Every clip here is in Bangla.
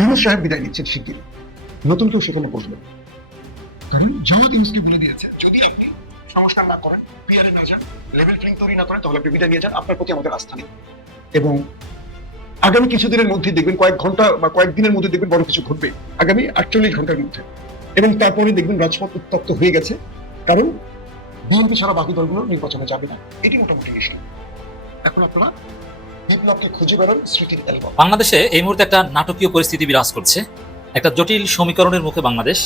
ইউনূস সাহেব বিদায় নিচ্ছেন শিগগিরই, নতুন কেউ সেখানে বসবে। কারণ জামাত ইউনূসকে বলে দিয়েছে, যদি আপনি সংস্কার না করেন, পিআরএ না যান, লেভেল প্লেইং তৈরি না করেন, তাহলে আপনি বিদায় নিয়ে যান, আপনার প্রতি আমাদের আস্থা নেই। এবং আগামী কিছুদিনের মধ্যে দেখবেন, কয়েক ঘন্টা বা কয়েকদিনের মধ্যে দেখবেন বড় কিছু ঘটবে, আগামী 48 ঘন্টার মধ্যে। এবং তারপরে দেখবেন রাজপথ উত্তপ্ত হয়ে গেছে, কারণ বিএনপি ছাড়া বাকি দলগুলো নির্বাচনে যাবে না। এটি মোটামুটি বিষয়। এখন আপনারা বিপ্লবকে খুঁজে বেড়ান স্মৃতির অ্যালবাম। বাংলাদেশে এই মুহূর্তে একটা নাটকীয় পরিস্থিতি বিরাজ করছে, একটা জটিল সমীকরণের মুখে বাংলাদেশ।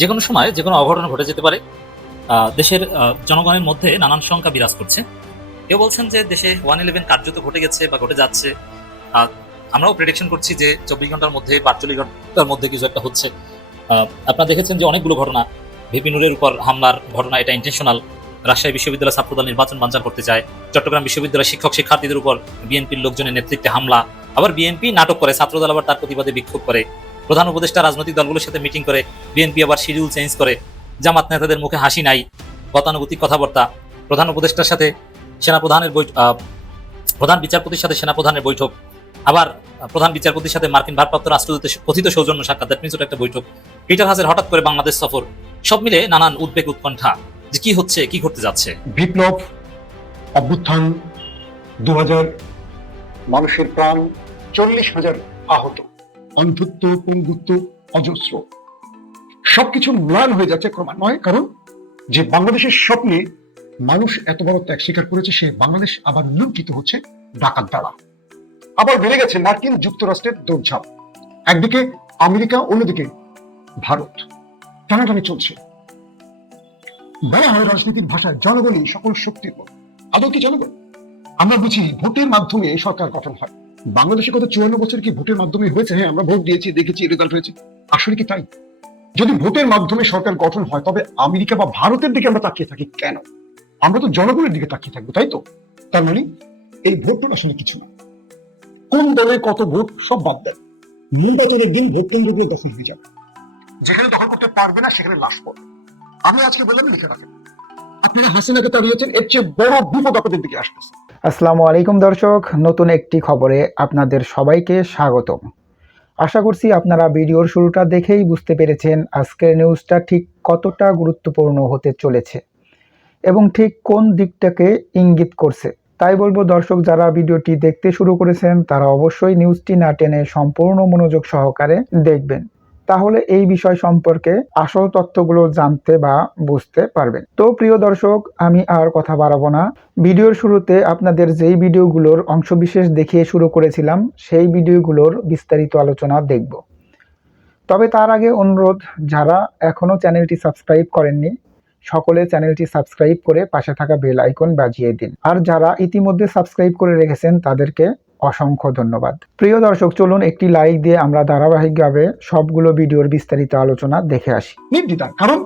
যে কোনো সময় যে কোনো অঘটন ঘটে যেতে পারে। দেশের জনগণের মধ্যে নানান শঙ্কা বিরাজ করছে। কেউ বলছেন যে দেশে 111 কার্যত ঘটে গেছে বা ঘটে যাচ্ছে। আমরাও প্রেডিকশন করছি যে 24 ঘন্টার মধ্যে 48 ঘন্টার মধ্যে কিছু একটা হচ্ছে। আপনারা দেখেছেন যে অনেকগুলো ঘটনা, ভিপি নূরের উপর হামলার ঘটনা, এটা ইন্টেনশনাল। রাজশাহী বিশ্ববিদ্যালয় ছাত্রদল নির্বাচন বানচাল করতে চায়। চট্টগ্রাম বিশ্ববিদ্যালয় শিক্ষক শিক্ষার্থীদের উপর বিএনপির লোকজনের নেতৃত্বে হামলা। আবার বিএনপি নাটক করে, ছাত্রদল আবার তার প্রতিবাদে বিক্ষোভ করে। প্রধান উপদেষ্টা রাজনৈতিক দলগুলোর সাথে মিটিং করে, বিএনপি আবার শিডিউল চেঞ্জ করে। জামাত নেতাদের মুখে হাসি নাই, গতানুগতিক কথাবার্তা। প্রধান উপদেষ্টার সাথে সেনাপ্রধানের প্রধান বিচারপতির সাথে সেনাপ্রধানের বৈঠক, আবার প্রধান বিচারপতির সাথে মার্কিন ভারপ্রাপ্ত রাষ্ট্রদূতের কথিত সৌজন্য সাক্ষাৎ, দ্যাট মিনস একটা বৈঠক। পিটার হাসের হঠাৎ করে বাংলাদেশ সফর, সব মিলে নানান উদ্বেগ উৎকণ্ঠা যে কি হচ্ছে, কি ঘটতে যাচ্ছে। বিপ্লব, অভ্যুত্থান, 2000 মানুষের প্রাণ, 40,000 আহত, অন্ধত্ব, পঙ্গুত্ব, অজস্র, সবকিছু ম্লান হয়ে যাচ্ছে ক্রমান্বয়ে। কারণ যে বাংলাদেশের স্বপ্নে মানুষ এত বড় ত্যাগ স্বীকার করেছে, সে বাংলাদেশ আবার লুণ্ঠিত হচ্ছে ডাকাত দ্বারা। আবার বেড়ে গেছে মার্কিন যুক্তরাষ্ট্রের দৌড়ঝাঁপ। একদিকে আমেরিকা, অন্যদিকে ভারত, টানাটানি চলছে। বলা হয় রাজনীতির ভাষায় জনগণই সকল শক্তির পর। আদৌ কি জনগণ? আমরা বুঝি ভোটের মাধ্যমে সরকার গঠন হয়। বাংলাদেশে গত 54 বছর কি ভোটের মাধ্যমে হয়েছে? হ্যাঁ, আমরা ভোট দিয়েছি, দেখেছি, রেজাল্ট হয়েছে। আসলে কি তাই? যদি ভোটের মাধ্যমে সরকার গঠন হয়, তবে আমেরিকা বা ভারতের দিকে আমরা তাকিয়ে থাকি কেন? আমরা তো জনগণের দিকে তাকিয়ে থাকবো, তাই তো? তার মানে এই ভোটটা আসলে কিছু না। কোন দলের কত ভোট সব বাদ দেন, নির্বাচনের দিন ভোট কেন্দ্রগুলো দখল হয়ে যাবে। যেখানে দখল করতে পারবে না সেখানে লাশ পড়বে। আমি আজকে বললাম, লিখে রাখেন, আপনারা হাসিনাকে তাড়িয়েছেন, এর চেয়ে বড় বিপদ আপনাদের দিকে আসতেছে। আসসালামু আলাইকুম দর্শক, নতুন একটি খবরে আপনাদের সবাইকে স্বাগতম। আশা করছি আপনারা ভিডিওর শুরুটা দেখেই বুঝতে পেরেছেন আজকের নিউজটা ঠিক কতটা গুরুত্বপূর্ণ হতে চলেছে এবং ঠিক কোন দিকটাকে ইঙ্গিত করছে। তাই বলবো দর্শক, যারা ভিডিওটি দেখতে শুরু করেছেন তারা অবশ্যই নিউজটি না টেনে সম্পূর্ণ মনোযোগ সহকারে দেখবেন, তাহলে এই বিষয় সম্পর্কে আসল তথ্যগুলো জানতে বা বুঝতে পারবেন। তো প্রিয় দর্শক, আমি আর কথা বাড়াবো না। ভিডিওর শুরুতে আপনাদের যেই ভিডিওগুলোর অংশবিশেষ দেখিয়ে শুরু করেছিলাম, সেই ভিডিওগুলোর বিস্তারিত আলোচনা দেখব। তবে তার আগে অনুরোধ, যারা এখনো চ্যানেলটি সাবস্ক্রাইব করেননি সকলে চ্যানেলটি সাবস্ক্রাইব করে পাশে থাকা বেল আইকন বাজিয়ে দিন। আর যারা ইতিমধ্যে সাবস্ক্রাইব করে রেখেছেন তাদেরকে অসংখ্য ধন্যবাদ। প্রিয় দর্শক, চলুন একটি লাইক দিয়ে আমরা ধারাবাহিকভাবে সবগুলো ভিডিওর বিস্তারিত আলোচনা দেখে আসি। নির্দ্বিধান, কারণ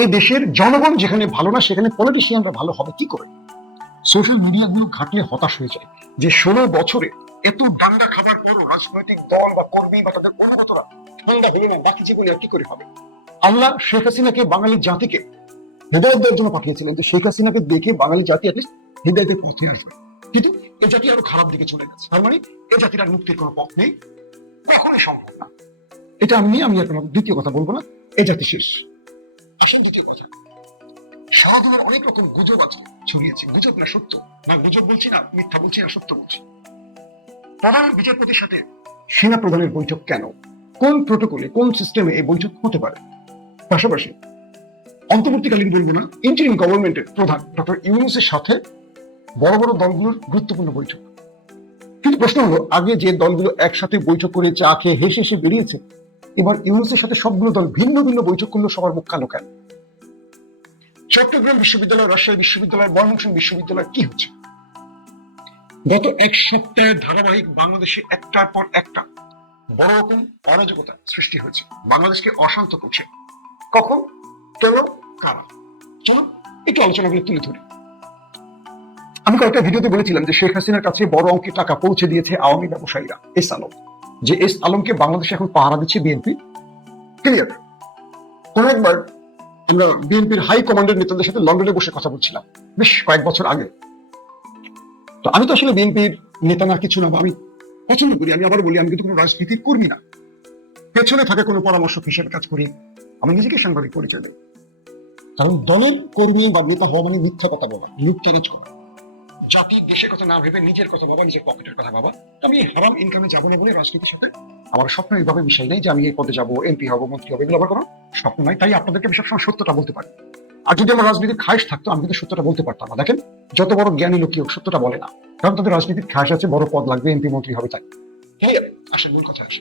এই দেশের জনগণ যেখানে ভালো না, সেখানে পলিটিশিয়ানরা ভালো হবে কি করে? সোশ্যাল মিডিয়া গুলো ঘাটলে হতাশ হয়ে যায় যে 16 বছরে এত ডান্ডা খাবার পরও রাজনৈতিক দল বা কর্মী বা তাদের অনুগতরা ঠান্ডা হলো না, বাকি জীবনে আর কি করে হবে? আল্লাহ শেখ হাসিনাকে বাঙালি জাতিকে হেদায়ত দেওয়ার জন্য পাঠিয়েছিলেন, যে শেখ হাসিনাকে দেখে বাঙালি জাতি হেদায়তের পথে আসবে। কিন্তু এ জাতি আরো খারাপ দিকে চলে গেছে। তার মানে এ জাতির আর মুক্তির কোনো পথ নেই, কখনোই সম্ভব না। এটা আমি এখন দ্বিতীয় কথা বলবো না, এ জাতি শেষ। আসল দ্বিতীয় কথা, সারা দুনিয়ার অনেক রকম গুজব আছে ছড়িয়েছে। গুজব না সত্য, না গুজব বলছি না, মিথ্যা বলছি না, সত্য বলছি। প্রধান বিচারপতির সাথে সেনা প্রধানের বৈঠক কেন? কোন প্রোটোকলে, কোন সিস্টেমে এই বৈঠক হতে পারে? পাশাপাশি অন্তর্বর্তীকালীন বলবো না, ইন্টারিম গভর্নমেন্টের প্রধান ডক্টর ইউনূসের সাথে বড় বড় দলগুলোর গুরুত্বপূর্ণ বৈঠক। কিন্তু প্রশ্ন হলো, আগে যে দলগুলো একসাথে বৈঠক করে চা খেয়ে হেসে হেসে বেরিয়েছে, এবার ইউনূসের সাথে সবগুলো দল ভিন্ন ভিন্ন বৈঠক করলো, সবার মুখ কালো কেন? চট্টগ্রাম বিশ্ববিদ্যালয়, রাজশাহী বিশ্ববিদ্যালয়, ময়মনসিংহ বিশ্ববিদ্যালয় কি হচ্ছে? গত এক সপ্তাহের ধারাবাহিক বাংলাদেশে একটার পর একটা বড় রকম অরাজকতা সৃষ্টি হয়েছে, বাংলাদেশকে অশান্ত করছে। কখন, কেন, কারা? চলো একটু আলোচনাগুলো তুলে ধরি। আমি কয়েকটা ভিডিওতে বলেছিলাম যে শেখ হাসিনার কাছে বড় অঙ্কের টাকা পৌঁছে দিয়েছে আওয়ামী ব্যবসায়ীরা, এস আলম, যে এস আলমকে বাংলাদেশে এখন পাহারা দিচ্ছে বিএনপি। ক্লিয়ার? কোন একবার আমরা বিএনপির হাই কমান্ডের নেতাদের সাথে লন্ডনে বসে কথা বলছিলাম, বেশ কয়েক বছর আগে। তো আমি তো আসলে বিএনপির নেতা না, কিছু না, বা আমি পছন্দ করি, আমি আবার বলি আমি কিন্তু কোনো রাজনীতির কর্মী না। পেছনে থাকা কোনো পরামর্শ হিসেবে কাজ করি, আমি নিজেকে সাংবাদিক পরিচয় দেব। কারণ দলের কর্মী বা নেতা হওয়া মানে মিথ্যা কথা বলা, মিথ্যারাজ করা, জাতি দেশের কথা না ভেবে নিজের কথা ভাবা, নিজের পকেটের কথা ভাবা। আমি হারাম ইনকামে যাবো না বলে রাজনীতির সাথে আমার স্বপ্ন এইভাবে মিশাই নেই যে আমি এই পদে যাবো, এমপি হবো, মন্ত্রী হবো, এগুলো আবার কোনো স্বপ্ন নাই। তাই আপনাদেরকে আমি সবসময় সত্যটা বলতে পারি। আর যদি আমার রাজনীতির খায়েশ থাকতো আমি কিন্তু সত্যটা বলতে পারতাম না। দেখেন, যত বড় জ্ঞানী লোকই হোক সত্যটা বলে না, কারণ তাদের রাজনীতির খায়েশ আছে, বড় পদ লাগবে, এমপি মন্ত্রী হবে। তাই আসলে মূল কথা আসে,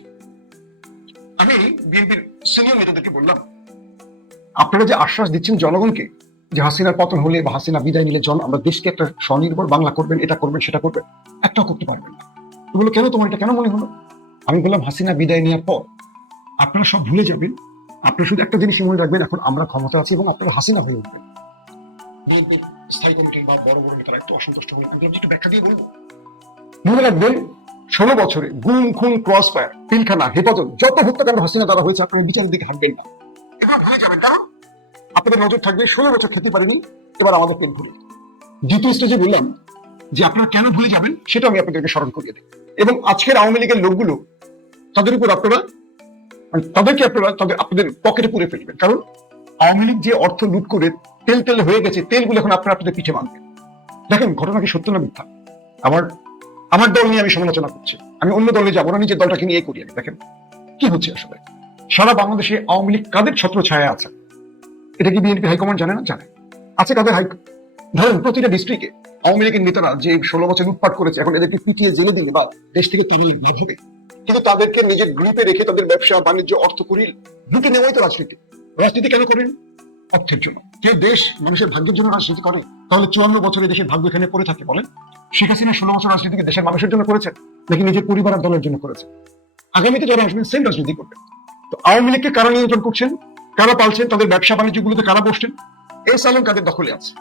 আমি বিএনপির সিনিয়র নেতাদেরকে বললাম, আপনারা যে আশ্বাস দিচ্ছেন জনগণকে যে হাসিনার পতন হলে বা হাসিনা বিদায় নিলে আমরা দেশকে একটা স্বনির্ভর বাংলা করবেন, এটা করবেন, সেটা করবেন, একটাও করতে পারবেন না। বললো কেন, তোমার এটা কেন মনে হলো? আমি বললাম, হাসিনা বিদায় নেওয়ার পর আপনারা সব ভুলে যাবেন, আপনারা শুধু একটা জিনিস মনে রাখবেন, এখন আমরা ক্ষমতা আছি এবং আপনারা হাসিনা হয়ে উঠবেন। বিএনপির স্থায়ী কমিটির বা বড় বড় নেতারা একটু অসন্তুষ্ট হয়ে, আমি একটু ব্যাখ্যা দিয়ে বলবো। মনে রাখবেন, 16 বছরে গুম খুন, ক্রস ফায়ার, পিলখানা, হেফাজত, যত হত্যাকাণ্ড হাসিনা দ্বারা হয়েছে, আপনারা বিচারের দিকে হাঁটবেন না, এবার ভুলে যাবেন। কারণ আপনাদের নজর থাকবে 16 বছর খেতে পারেনি, এবার আমাদের পেট ভুলে। দ্বিতীয় স্টেজে বললাম যে আপনারা কেন ভুলে যাবেন সেটা আমি আপনাদেরকে স্মরণ করিয়ে দেব। এবং আজকের আওয়ামী লীগের লোকগুলো, তাদের উপর আপনারা তাদেরকে আপনাদের পকেটে পুরে ফেলবেন। কারণ আওয়ামী লীগ যে অর্থ লুট করে তেল তেল হয়ে গেছে, তেলগুলো এখন আপনাদের পিঠে মানবেন। দেখেন, ঘটনা কি সত্য না মিথ্যা? আমার দল নিয়ে আমি সমালোচনা করছি, আমি অন্য দলে যাবো না, নিজের দলটাকে নিয়ে করি। আমি দেখেন কি হচ্ছে আসলে। সারা বাংলাদেশে আওয়ামী লীগ কাদের ছত্র ছায়া আছে? এটা কি বিএনপি হাইকমান্ড জানে না? জানে। আছে কাদের ধরেন প্রতিটা ডিস্ট্রিক্টে আওয়ামী লীগের নেতারা যে 16 বছর লুটপাট করেছে, এখন এদেরকে পিটিয়ে জেলে দিলে বা দেশ থেকে তারা লাভ হবে, কিন্তু তাদেরকে নিজের গ্রুপে রেখে তাদের ব্যবসা বাণিজ্য অর্থ করি লুটে নেওয়াই তো রাজনীতি। রাজনীতি কেন করেন? অর্থের জন্য। কেউ দেশ মানুষের ভাগ্যের জন্য রাজনীতি করে? তাহলে 54 বছরে দেশের ভাগ্য এখানে পড়ে থাকে। বলেন, শেখ হাসিনা 16 বছর রাজনীতিকে দেশের মানুষের জন্য করেছেন নাকি নিজের পরিবার আর দলের জন্য করেছেন? আগামীতে যারা আসবেন সেম রাজনীতি করবেন। তো আওয়ামী লীগকে কারা নিয়ন্ত্রণ করছেন, কারা পালছেন, তাদের ব্যবসা বাণিজ্যগুলোতে কারা বসছেন? এই সালন কাদের দখলে আছে?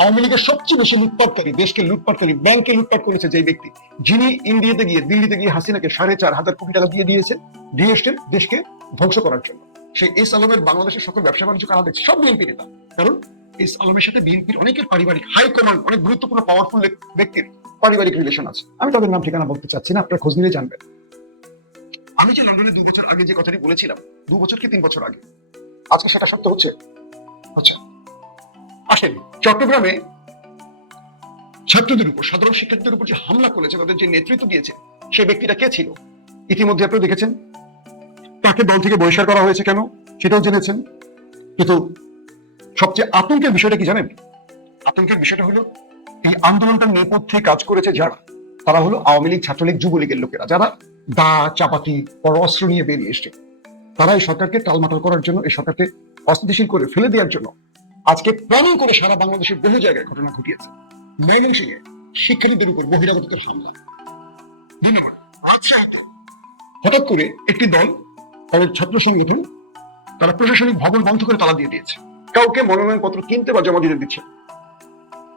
আওয়ামী লীগের সবচেয়ে বেশি লুটপাটকারী, দেশকে লুটপাটকারী, ব্যাংকে লুটপাট করেছে যে ব্যক্তি, যিনি ইন্ডিয়াতে গিয়ে, দিল্লিতে গিয়ে হাসিনাকে 4,500 কোটি টাকা দিয়ে এসছেন দেশকে ধ্বংস করার জন্য। সেই এস আলমের বাংলাদেশের সকল ব্যবসা বাণিজ্য কারা দেখছে? সব বিএনপি নেতা। কারণ এস আলমের সাথে বিএনপির অনেকের পারিবারিক হাই কমান্ড, অনেক গুরুত্বপূর্ণ পাওয়ারফুল ব্যক্তির পারিবারিক রিলেশন আছে। আমি তাদের নাম ঠিকানা বলতে চাচ্ছি না, আপনারা খোঁজ নিলে জানবেন। আমি যে লন্ডনে 2 বছর আগে যে কথাটি বলেছিলাম, 2 বছর কি 3 বছর আগে, আজকে সেটা সত্য হচ্ছে। আচ্ছা আসেন, চট্টগ্রামে ছাত্রদের উপর, সাধারণ শিক্ষার্থীদের উপর যে হামলা করেছে, তাদের যে নেতৃত্ব দিয়েছে, সেই ব্যক্তিটা কে ছিল? ইতিমধ্যে আপনারা দেখেছেন। তাকে দল থেকে বহিষ্কার করা হয়েছে কেন সেটাও জেনেছেন। কিন্তু সবচেয়ে আতঙ্কের বিষয়টা কি জানেন? আতঙ্কের বিষয়টা হলো, এই আন্দোলনটার নেপথ্যে কাজ করেছে যারা, তারা হলো আওয়ামী লীগ, ছাত্রলীগ, যুবলীগের লোকেরা, যারা দা চাপাতি বড় অস্ত্র নিয়ে বেরিয়ে এসছে। তারা এই সরকারকে টালমাটাল করার জন্য, এই সরকারকে অস্থিতিশীল করে ফেলে দেওয়ার জন্য আজকে প্ল্যানিং করে সারা বাংলাদেশের বহু জায়গায় ঘটনা ঘটিয়েছে। ময়মনসিংহে শিক্ষার্থীদের উপর বহিরাগতদের হামলা। 2 নম্বর, রাজশাহীতে হঠাৎ করে একটি দল, তাদের ছাত্র সংগঠন, তারা প্রশাসনিক ভবন বন্ধ করে তালা দিয়ে দিয়েছে, কাউকে মনোনয়নপত্র কিনতে বা জমা দিতে দিচ্ছে।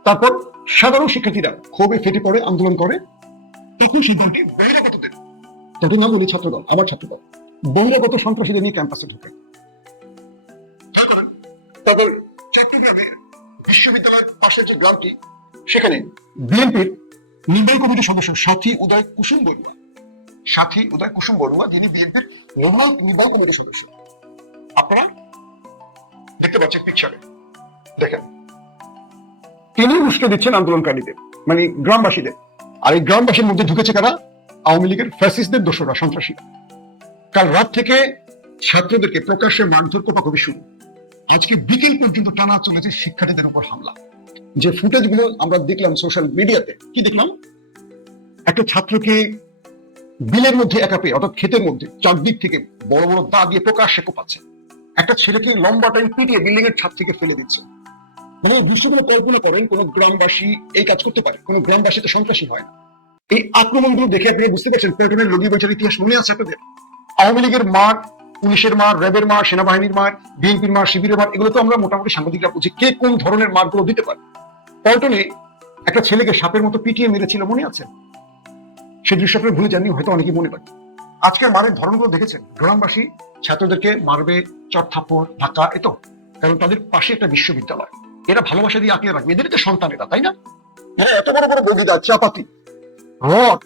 তারপর সাধারণ শিক্ষার্থীরা ক্ষোভে ফেটে পড়ে, আন্দোলন করে। তখন সেই দলটি বহিরাগতদের, তাদের নাম বলি ছাত্রদল, আমার ছাত্রদল, বহিরাগত সন্ত্রাসীদের নিয়ে ক্যাম্পাসে ঢুকে। তারপর চট্টগ্রামে বিশ্ববিদ্যালয়ের পাশের যে গ্রামটি, সেখানে বিএনপির নির্বাহী কমিটির সদস্য সাথী উদয় কুসুম বড়ুয়া, যিনি বিএনপির নির্বাহী কমিটির সদস্য, আপনারা দেখতে পাচ্ছেন পিকচারে, দেখেন তিনি উস্কে দিচ্ছেন আন্দোলনকারীদের, মানে গ্রামবাসীদের। আর এই গ্রামবাসীর মধ্যে ঢুকেছে কারা? আওয়ামী লীগের ফ্যাসিস্টদের দোসররা, সন্ত্রাসীরা। কাল রাত থেকে ছাত্রদেরকে প্রকাশ্যে মারধর, কোপাকুপি শুরু। আজকে বিকেল পর্যন্ত টানা চলেছে শিক্ষার্থীদের উপর হামলা। যে ফুটেজ গুলো আমরা দেখলাম সোশ্যাল মিডিয়াতে, কি দেখলাম? একটা ছাত্রকে বিলের মধ্যে একা পেয়ে, অর্থাৎ ক্ষেতের মধ্যে, চারদিক থেকে বড় বড় দা দিয়ে প্রকাশ্যে কোপাচ্ছে। একটা ছেলেকে লম্বা টাইম পিটিয়ে বিল্ডিং এর ছাদ থেকে ফেলে দিচ্ছে। মানে দৃশ্যগুলো কল্পনা করেন, কোন গ্রামবাসী এই কাজ করতে পারে? কোন গ্রামবাসী তো সন্ত্রাসী হয় না। এই আক্রমণগুলো দেখে আপনি বুঝতে পারছেন পল্টনের লগি বৈচার ইতিহাস মনে আছে আপনাদের? আওয়ামী লীগের মার, পুলিশের মার, র্যাবের মার, সেনাবাহিনীর মার, বিএনপির মার, শিবিরের মার, এগুলো তো আমরা মোটামুটি সাংবাদিকরা বুঝি কে কোন ধরনের মারগুলো দিতে পারে। পল্টনে একটা ছেলেকে সাপের মতো পিটিয়ে মেরেছিল, মনে আছে? সেই দৃশ্য আপনারা ভুলে যাননি, হয়তো অনেকেই মনে পারে। আজকের মারের ধরনগুলো দেখেছেন? গ্রামবাসী ছাত্রদেরকে মারবে, চট থাপ্পড়, ধাক্কা, এতো। কারণ তাদের পাশে একটা বিশ্ববিদ্যালয়, এরা ভালোবাসা দিয়ে আঁকিয়ে রাখবে, এদের তো সন্তান এরা, তাই না? হ্যাঁ, এত বড় বড় বগিদা, চাপাতি, রড,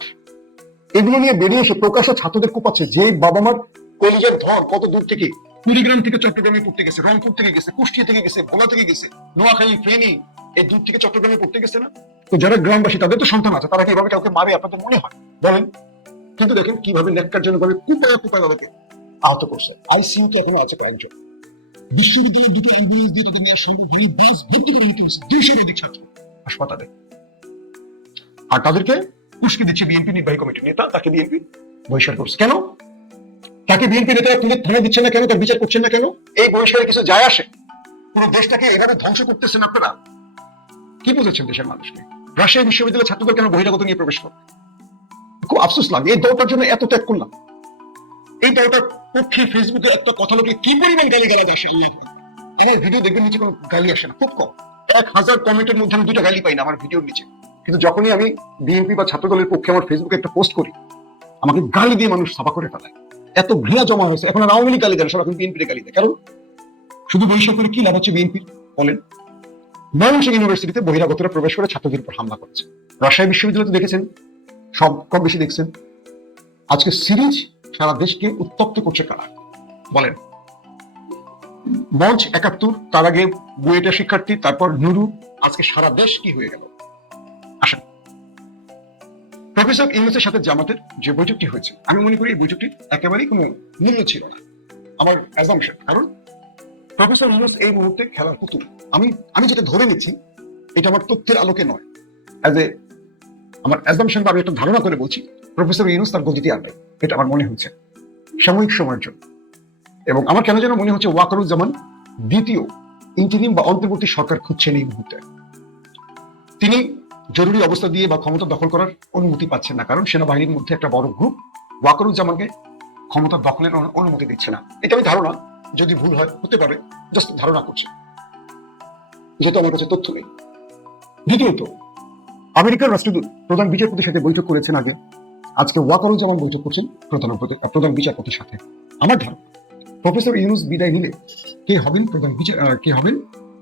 এগুলো নিয়ে বেরিয়ে এসে প্রকাশ্যে ছাত্রদের কোপাচ্ছে। যে বাবা মার কলিজার ধর কত দূর থেকে, কুড়িগ্রাম থেকে চট্টগ্রামে পড়তে গেছে, রংপুর থেকে গেছে, কুষ্টিয়া থেকে গেছে, ভোলা থেকে গেছে, নোয়াখালী, ফেনী, এই দূর থেকে চট্টগ্রামে পড়তে গেছে না? তো যারা গ্রামবাসী তাদের তো সন্তান আছে, তারা কি এভাবে কাউকে মারে আপনাদের মনে হয়? বলেন। কিন্তু দেখেন কিভাবে ন্যাক্কারজনক ভাবে কুপায় কুপায় তাদেরকে আহত করছে। আইসিইউতে এখনো আছে কয়েকজন। বিশ্ববিদ্যালয়ের দুটো এমবিবিএস দিয়ে তাদের নিয়ে সর্বভারী বাস ভর্তি করে নিতে হচ্ছে 200 ছাত্র হাসপাতালে। আর তাদেরকে উস্কে দিচ্ছে বিএনপি নির্বাহী কমিটির নেতা, তাকে বিএনপি বহিষ্কার করছে। কেন তাকে বিএনপি নেতারা তুলে থানায় দিচ্ছেন না কেন, তার বিচার করছেন না কেন? এই বহিষ্কারে কিছু যায় আসে? পুরো দেশটাকে এভাবে ধ্বংস করতেছেন আপনারা। কি বুঝেছেন দেশের মানুষকে? রাজশাহী বিশ্ববিদ্যালয়ের ছাত্রদের কেন বহিরাগত নিয়ে প্রবেশ করবে? খুব আফসোস লাগে, এই দলটার জন্য এত ত্যাগ করলাম। এই দলটার পক্ষে ফেসবুকে একটা কথা লোকে কি পরিমাণ গালি গালাজ আসে। আমার ভিডিও দেখবেন নিচে কোনো গালি আসে না, খুব কম। 1000 কমেন্টের মধ্যে আমি 2টা গালি পাই না আমার ভিডিওর নিচে। কিন্তু যখনই আমি বিএনপি বা ছাত্র দলের পক্ষে আমার ফেসবুকে একটা পোস্ট করি, আমাকে গালি দিয়ে মানুষ সাফা করে ফেলায়। এত ঘৃণা জমা হয়েছে। এখন আর আওয়ামী লীগ গালি দেন, সব এখন বিএনপির গালি দেয়। কারণ শুধু বহিষ্কার করে কি লাভ হচ্ছে বিএনপির বলেন? ময়মনসিংহ ইউনিভার্সিটিতে বহিরাগতরা প্রবেশ করে ছাত্রদের উপর হামলা করছে। রাজশাহী বিশ্ববিদ্যালয় দেখেছেন, সব কম বেশি দেখছেন। আজকে সিরিজ সারা দেশকে উত্তপ্ত করছে কারা বলেন? মঞ্চ 71, তার আগে বুয়েটের শিক্ষার্থী, তারপর নুরু, আজকে সারা দেশ কি হয়ে গেল? আসেন, প্রফেসর ইউনূসের সাথে জামাতের যে বৈঠকটি হয়েছে, আমি মনে করি এই বৈঠকটির একেবারেই কোনো মূল্য ছিল না, আমার অ্যাজাম্পশন। কারণ প্রফেসর ইউনূস এই মুহূর্তে খেলার পুতুল। আমি যেটা ধরে নিচ্ছি, এটা আমার তথ্যের আলোকে নয়, অ্যাজ এ আমার অ্যাজাম্পশন বা আমি একটা ধারণা করে বলছি, প্রফেসর ইউনূস তার গতিতে আনবে, এটা আমার মনে হচ্ছে সাময়িক সময়ের জন্য। এবং আমার কেন যেন মনে হচ্ছে ওয়াকারুজ্জামান দ্বিতীয় ইন্টারিম বা অন্তর্বর্তী সরকার খুঁজছেন এই মুহূর্তে। তিনি জরুরি অবস্থা দিয়ে বা ক্ষমতা দখল করার অনুমতি পাচ্ছেন না, কারণ সেনাবাহিনীর মধ্যে একটা বড় গ্রুপ ওয়াকারুজ্জামানকে ক্ষমতা দখলের অনুমতি দিচ্ছে না। এটা আমি ধারণা, যদি ভুল হয় হতে পারে, জাস্ট ধারণা করছে, যেহেতু আমার কাছে তথ্য নেই। দ্বিতীয়ত, আমেরিকার রাষ্ট্রদূত প্রধান বিচারপতির সাথে বৈঠক করেছেন আগে, আজকে ওয়াকারুজ্জামান বৈঠক করছেন প্রধান বিচারপতির সাথে। আমার ধারণা প্রফেসর ইউনূস বিদায় নিলে কে হবেন কে হবেন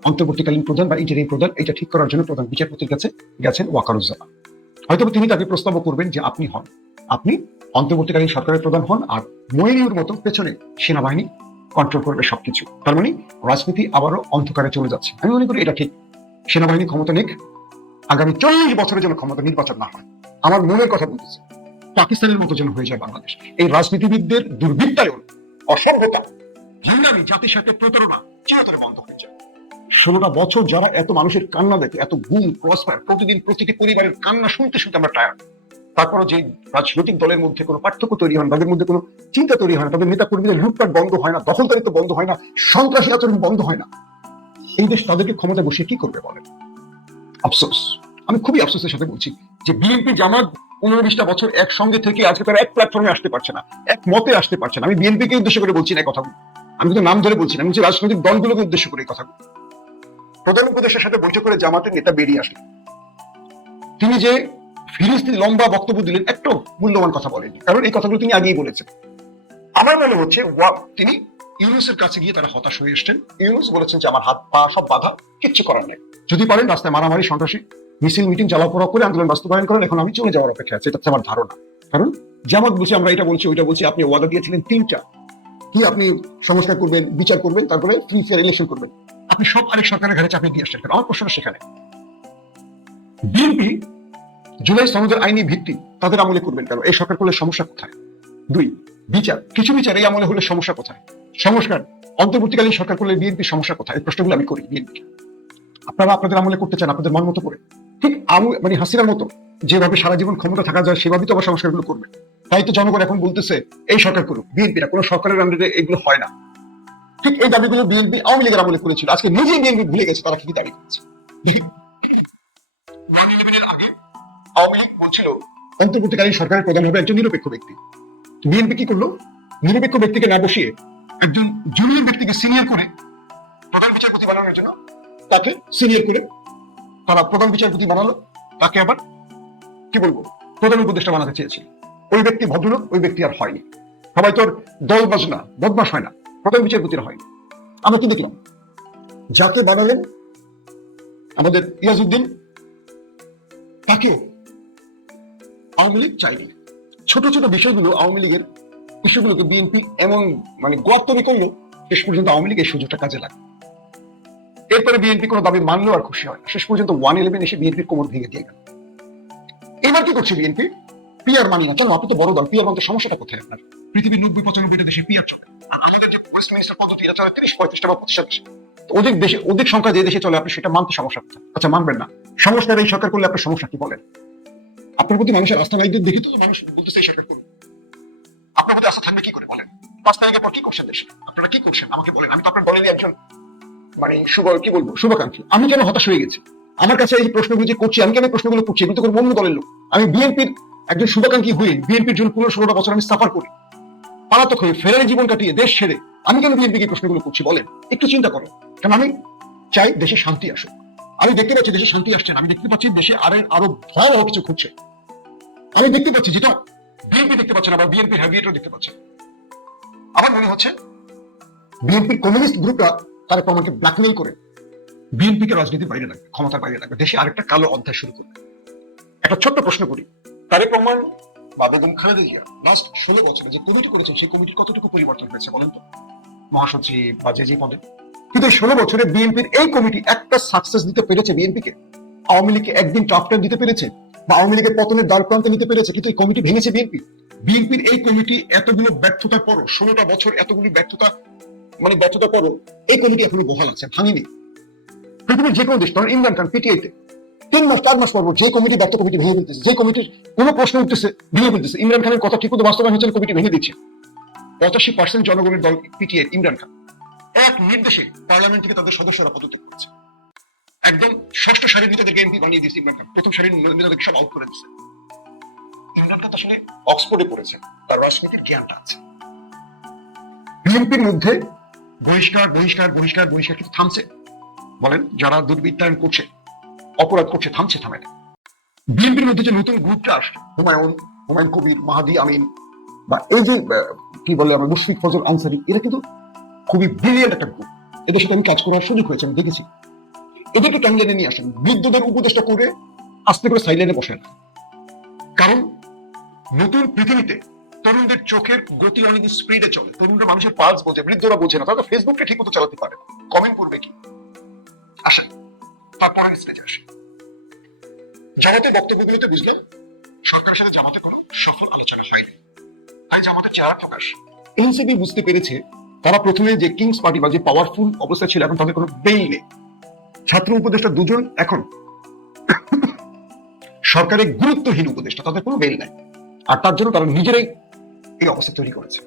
অন্তর্বর্তীকালীন প্রধান বা ইন্টারিম প্রধান, এটা ঠিক করার জন্য প্রধান বিচারপতির কাছে গেছেন ওয়াকারুজ্জামান। হয়তো তিনি তাকে প্রস্তাব করবেন যে আপনি অন্তর্বর্তীকালীন সরকারের প্রধান হন, আর মইনুর মতো পেছনে সেনাবাহিনী কন্ট্রোল করবে সবকিছু। তার মানে রাজনীতি আবারও অন্ধকারে চলে যাচ্ছে। আমি মনে করি এটা ঠিক। সেনাবাহিনী ক্ষমতা নিক, আগামী 40 বছরের জন্য ক্ষমতা নির্বাচন না হয়। আমার মনের কথা বলতেছে, পাকিস্তানের মতো যেন হয়ে যায় বাংলাদেশ। এই রাজনীতিবিদদের দুর্বৃত্তায়ন, অসভ্যতা, হাঙ্গামি, জাতির সাথে প্রতারণা চিরতরে বন্ধ হয়ে যায়। 16টা বছর যারা এত মানুষের কান্না দেখে, এত গুম ক্রসফায়ার, প্রতিদিন প্রতিটি পরিবারের কান্না শুনতে শুনতে আমরা টায়ার্ড। তারপরও যে রাজনৈতিক দলের মধ্যে কোনো পার্থক্য তৈরি হয় না, তাদের মধ্যে কোনো চিন্তা তৈরি হয় না, তাদের নেতা কর্মীদের লুটপাট বন্ধ হয় না, দখলদারিত্ব বন্ধ হয় না, সন্ত্রাসী আচরণ বন্ধ হয় না, এই দেশ তাদেরকে ক্ষমতা বসিয়ে কি করবে বলেন? আফসোস, আমি খুবই আফসোসের সাথে বলছি যে বিএনপি জামাত 15-20টা বছর একসঙ্গে থেকে আজকে তারা এক প্ল্যাটফর্মে আসতে পারছে না, এক মতে আসতে পারছে না। আমি বিএনপিকে উদ্দেশ্য করে বলছি না এই কথাগুলো, আমি কিন্তু নাম ধরে বলছি না, আমি বলছি রাজনৈতিক দলগুলোকে উদ্দেশ্য করে এই কথাগুলো। প্রধান উপদেষ্টার সাথে বৈঠক করে জামাতের নেতা বেরিয়ে আসলেন, তিনি যে ফিলিস্তিন লম্বা বক্তব্য দিলেন, একটা মূল্যবান কথা বলেননি, কারণ এই কথাগুলো তিনি আগেই বলেছেন। আমার মনে হচ্ছে তিনি ইউনূসের কাছে গিয়ে তারা হতাশ হয়ে এসছেন। ইউনূস বলেছেন যে আমার হাত পা সব বাধা, কিচ্ছু করার নেই, যদি পারেন রাস্তায় মারামারি, সন্ত্রাসী মিছিল, মিটিং চালাপড়া করে আন্দোলন বাস্তবায়ন করেন, এখন আমি চলে যাওয়ার অপেক্ষা আছে। এটা হচ্ছে আমার ধারণা। কারণ জামাত বলছে আমরা এটা বলছি ওইটা বলছি, আপনি ওয়াদা দিয়েছিলেন 3টা, কি আপনি সংস্কার করবেন, বিচার করবেন, তারপরে ফ্রি ফেয়ার ইলেকশন করবেন, আপনি সব আরেক সরকারের ঘাড়ে চাপিয়ে দিয়ে আসছেন। আমার প্রশ্নটা সেখানে, বিএনপি জুলাই সনদের আইনি ভিত্তি তাদের আমলে করবেন কেন? এই সরকার করলে সমস্যা কোথায়? 2, বিচার, কিছু বিচার এই আমলে হলে সমস্যা কোথায়? সংস্কার অন্তর্বর্তীকালীন সরকার করলে বিএনপি সমস্যা কোথায়? এই প্রশ্নগুলো আমি করি বিএনপি। আপনারা আপনাদের আমলে করতে চান আপনাদের মন মতো করে, ঠিক মানে হাসিনার মতো যেভাবে সারা জীবন ক্ষমতা থাকা যায় সেভাবেই তো আবার সংস্কারগুলো করবে। তাই তো জনগণ এখন বলতেছে এই সরকার করুক, বিএনপি না, কোনো সরকারের আন্ডারে এগুলো হয় না। ঠিক এই দাবিগুলো বিএনপি আওয়ামী লীগের আমলে করেছিল, আজকে নিজেই বিএনপি ভুলে গেছে তারা কি দাবি করছে। 9/11-এর আগে আওয়ামী লীগ বলছিল অন্তর্বর্তীকালীন সরকারের প্রধান হবে একজন নিরপেক্ষ ব্যক্তি। বিএনপি কি করলো? নিরপেক্ষ ব্যক্তিকে না বসিয়ে একজন জুনিয়র ব্যক্তিকে সিনিয়র করে প্রধান বিচারপতি বানানোর জন্য তাকে সিনিয়র করে তারা প্রধান বিচারপতি বানালো, তাকে আবার কি বলবো প্রধান উপদেষ্টা বানাতে চেয়েছিল। ওই ব্যক্তি ভদ্রলোক, ওই ব্যক্তি আর হয়নি। সবাই তোর দলবাজ না, বদমাশ হয় না, প্রধান বিচারপতির হয়নি। আমরা কি দেখলাম, যাকে বানালেন আমাদের ইয়াজউদ্দিন, তাকেও আওয়ামী লীগ চাইনি। ছোট ছোট বিষয়গুলো আওয়ামী লীগের ইস্যুগুলোকে বিএনপি এমন গোয়াত্তমি করলো, শেষ পর্যন্ত আওয়ামী লীগ এই সুযোগটা কাজে লাগে। এরপরে বিএনপি কোনো দাবি মানলেও আর খুশি হয় না, শেষ পর্যন্ত 111 এসে বিএনপির কোমর ভেঙে দিয়ে গেল। এবার কি করছে বিএনপি? পিআর মানি না। কেন? আপনি তো বড় দল, পিআর মানতে সমস্যাটা কোথায় আপনার? পৃথিবীর 90-95টা দেশে পিআর চলে। আমাদের যে ওয়েস্ট মিনিস্টার পদ্ধতি, এটা চলে 30-35টা বা 25টা দেশে। অধিক সংখ্যা যে দেশে চলে, আপনি সেটা মানতে সমস্যা কোথায়? আচ্ছা, মানবেন না, সমস্যার এই সরকার করলে আপনার সমস্যা কি বলেন? আপনার প্রতি মানুষের আস্থা নাই দেখি তো মানুষ বলতেছে এই সরকার করুন। আপনার প্রতি আস্থা থাকবে কি করে বলেন? 5 তারিখের পর কি করছেন দেশে? আপনারা কি করছেন আমাকে বলেন। আমি তো আপনার দলেরই একজন শুভাকাঙ্ক্ষী। আমি কেন হতাশ হয়ে গেছি? আমার কাছে এই প্রশ্নগুলো যে করছি, আমি কেন প্রশ্নগুলো করছি? আমি তো কোনো অন্য দলের লোক। আমি বিএনপির একজন শুভাকাঙ্ক্ষী হয়ে বিএনপির জন্য 15-16টা বছর আমি সাফার করি, পালাতক হয়ে ফেরারি জীবন কাটিয়ে দেশ ছেড়ে আমি কেন বিএনপিকে প্রশ্নগুলো করছি বলেন? একটু চিন্তা করো। কারণ আমি চাই দেশে শান্তি আসুক। আমি দেখতে পাচ্ছি দেশে শান্তি আসছে না, আমি দেখতে পাচ্ছি দেশে আরো ভয়াবহ কিছু ঘটছে। আমি দেখতে পাচ্ছি যেটা বিএনপি দেখতে পাচ্ছে না, বা বিএনপি হ্যাভিয়েটও দেখতে পাচ্ছে। আমার মনে হচ্ছে বিএনপির কমিউনিস্ট গ্রুপরা তারা আমাকে ব্ল্যাকমেইল করে বিএনপিকে রাজনীতির বাইরে রাখবে, ক্ষমতার বাইরে রাখবে, দেশে আরেকটা কালো অধ্যায় শুরু করবে। একটা ছোট্ট প্রশ্ন করি, তারেক রহমান বা বেগম খালেদা জিয়া লাস্ট 16 বছরে যে কমিটি করেছেন, সেই কমিটির কতটুকু পরিবর্তন হয়েছে বলেন তো? মহাসচিব বা যে পদে। কিন্তু 16 বছরে বিএনপির এই কমিটি একটা সাকসেস দিতে পেরেছে বিএনপিকে? আওয়ামী লীগকে একদিন টপটার দিতে পেরেছে, বা আওয়ামী লীগের পতনের দ্বার প্রান্তে নিতে পেরেছে? কিন্তু এই কমিটি ভেঙেছে বিএনপি। বিএনপির এই কমিটি এতগুলো ব্যর্থতার পরও, 16টা বছর এতগুলি ব্যর্থতার পরও এই কমিটি এখনো বহাল আছে, ভাঙেনি। পৃথিবীর যে কোনো দেশ, ধরেন ইমরান খান পিটিআইতে 3-4 মাস পর যে কমিটি ব্যর্থ, কমিটি ভেঙে ফেলতেছে, যে কমিটির কোনো প্রশ্ন উঠতেছে ভেঙে ফেলতেছে। ইমরান খানের কথা ঠিক মতো বাস্তবায়ন হচ্ছে, কমিটি ভেঙে দিচ্ছে। 85% জনগণের দল পিটিআই, ইমরান খান এক নির্দেশে পার্লামেন্ট থেকে তাদের সদস্যরা পদত্যাগ করেছে। একদম ষষ্ঠ সারির নেতাদেরকে এমপি বানিয়ে দিয়েছে ইমরান খান, প্রথম সারির নেতাদেরকে সব আউট করে দিচ্ছে। ইমরান খান আসলে অক্সফোর্ডে পড়েছে, তার রাজনীতির জ্ঞানটা আছে। বিএনপির মধ্যে বহিষ্কার কিন্তু থামছে? বলেন, যারা দুর্বৃত্তায়ন করছে, অপরাধ করছে, থামে না। বিএনপির মধ্যে যে নতুন গ্রুপটা আসছে, হুমায়ুন কবির, মাহাদি আমিন, বা এই যে আমরা মুশফিক ফজল আনসারী, এরা কিন্তু খুবই ব্রিলিয়েন্ট একটা গ্রুপ। এদের সাথে আমি কাজ করার সুযোগ হয়েছে, আমি দেখেছি। এদেরকে টাইমলাইনে নিয়ে আসেন, বৃদ্ধদের উপদেষ্টা করে আস্তে করে সাইডলাইনে বসেন। কারণ নতুন পৃথিবীতে তরুণদের চোখের গতি অনেক স্পিডে চলে। তরুণরা মানুষের পালস বোঝে, বৃদ্ধরা বোঝে না। তারা তো ফেসবুককে ঠিক মতো চালাতে পারে, কমেন্ট করবে কি? আসেন তারপরে স্টেজে আসে। জামাতের বক্তব্যগুলোতে বুঝলে সরকারের সাথে জামাতে কোনো সফল আলোচনা হয়নি। তাই জামাতের চেহারা প্রকাশ। এনসিপি বুঝতে পেরেছে তারা প্রথমে যে কিংস পার্টি বা যে পাওয়ারফুল অবস্থা ছিল, এখন তাদের কোনো বেল নেই। ছাত্র উপদেষ্টা 2 জন এখন সরকারের গুরুত্বহীন উপদেষ্টা, তাদের কোনো বেল নাই। আর তার জন্য তারা নিজেরাই এই অবস্থা তৈরি করেছে।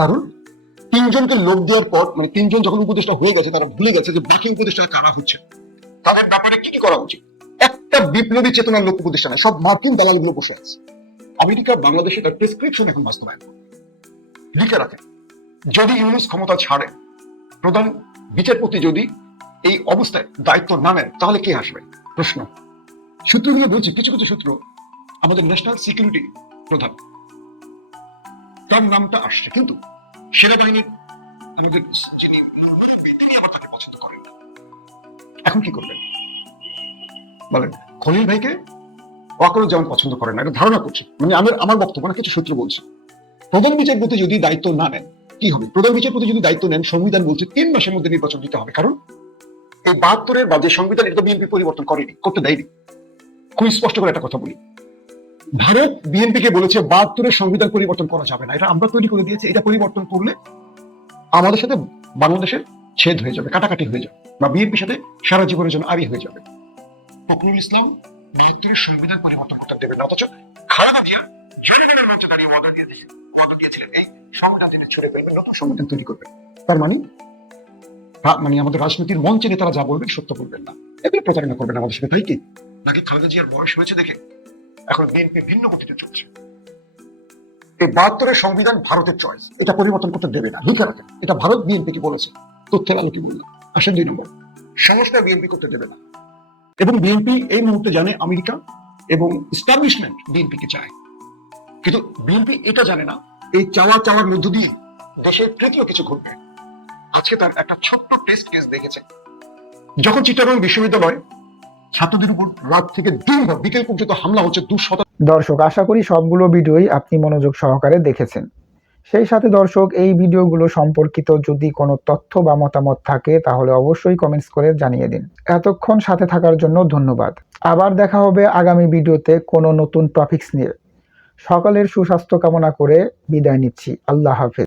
কারণ 3 জনকে লোক দেওয়ার পর, 3 জন যখন উপদেষ্টা হয়ে গেছে, তারা ভুলে গেছে যে বাকি উপদেষ্টা কারা হচ্ছে, তাদের ব্যাপারে কি করা উচিত। একটা বিপ্লবী চেতনার লোক উপদেষ্টা নাই, সব মার্কিন দালাল গুলো বসে আছে। আমেরিকা বাংলাদেশে তার প্রেসক্রিপশন এখন বাস্তবায়ন লিখে রাখে, যদি ইউনূস ক্ষমতা ছাড়ে, প্রধান বিচারপতি যদি এই অবস্থায় দায়িত্ব না নেন, তাহলে কে আসবে? প্রশ্ন। সূত্রগুলো বলছে, কিছু সূত্র আমাদের ন্যাশনাল সিকিউরিটি প্রধান, তার নামটা আসছে, কিন্তু সেনাবাহিনীর আমাদের যিনি তিনি আবার তাকে পছন্দ করেন না। এখন কি করবেন বলেন? খলিল ভাইকে ওয়াকারুজ্জামান পছন্দ করেন না, এটা ধারণা করছে। আমার বক্তব্য না, কিছু সূত্র বলছে। প্রধান বিচারপতি যদি দায়িত্ব না নেন, কি হবে? প্রধান বিচারপতি যদি দায়িত্ব নেন, সংবিধান বলছে 3 মাসের মধ্যে নির্বাচন দিতে হবে। কারণ এই 72-এর বা যে সংবিধান, এটা বিএনপি পরিবর্তন করেনি, করতে দেয়নি। খুব স্পষ্ট করে একটা কথা বলি, ভারত বিএনপিকে বলেছে 72-এর সংবিধান পরিবর্তন করা যাবে না, এটা আমরা তৈরি করে দিয়েছি। এটা পরিবর্তন করলে আমাদের সাথে বাংলাদেশের ছেদ হয়ে যাবে, কাটাকাটি হয়ে যাবে, বা বিএনপির সাথে সারা জীবনের জন্য আড়ি হয়ে যাবে। ফখরুল ইসলাম 72-এর সংবিধান পরিবর্তন করতে দেবেন না, অথচ খালেদা জিয়া সংবিধানের মঞ্চে দাঁড়িয়ে ওয়াদা দিয়েছিলেন এই সংবিধান তিনি ছুড়ে ফেলবেন, নতুন সংবিধান তৈরি করবেন। তার আমাদের রাজনীতির মঞ্চে নেতারা যা বলবেন সত্য বলবেন না, এগুলো প্রতারণা করবেন আমাদের সাথে। তাই কি নাকি খালেদা জিয়ার বয়স হয়েছে দেখে এখন বিএনপি ভিন্ন গতিতে চলছে? এই 72-এর সংবিধান ভারতের চয়েস, এটা পরিবর্তন করতে দেবে না, লিখে রাখেন। এটা ভারত বিএনপিকে বলেছে, তথ্যের আলোকে বললাম। আসেন 2 নম্বর, সংস্কার বিএনপি করতে দেবে না। এবং বিএনপি এই মুহূর্তে জানে আমেরিকা এবং এস্টাবলিশমেন্ট বিএনপিকে চায়, কিন্তু বিএনপি এটা জানে না এই চাওয়ার মধ্য দিয়ে দেশের তৃতীয় কিছু ঘটবে। আজকে তার একটা ছোট্ট টেস্ট কেস দেখেছে, যখন চিটাগং বিশ্ববিদ্যালয় ছাত্রদের উপর রাত থেকে দিনভর বিকেল পর্যন্ত হামলা হচ্ছে 200। দর্শক, আশা করি সবগুলো ভিডিওই আপনি মনোযোগ সহকারে দেখেছেন। সেই সাথে দর্শক, এই ভিডিওগুলো সম্পর্কিত যদি কোনো তথ্য বা মতামত থাকে তাহলে অবশ্যই কমেন্টস করে জানিয়ে দিন। এতক্ষণ সাথে থাকার জন্য ধন্যবাদ। আবার দেখা হবে আগামী ভিডিওতে কোনো নতুন টপিকস নিয়ে। সকলের সুস্বাস্থ্য কামনা করে বিদায় নিচ্ছি। আল্লাহ হাফেজ।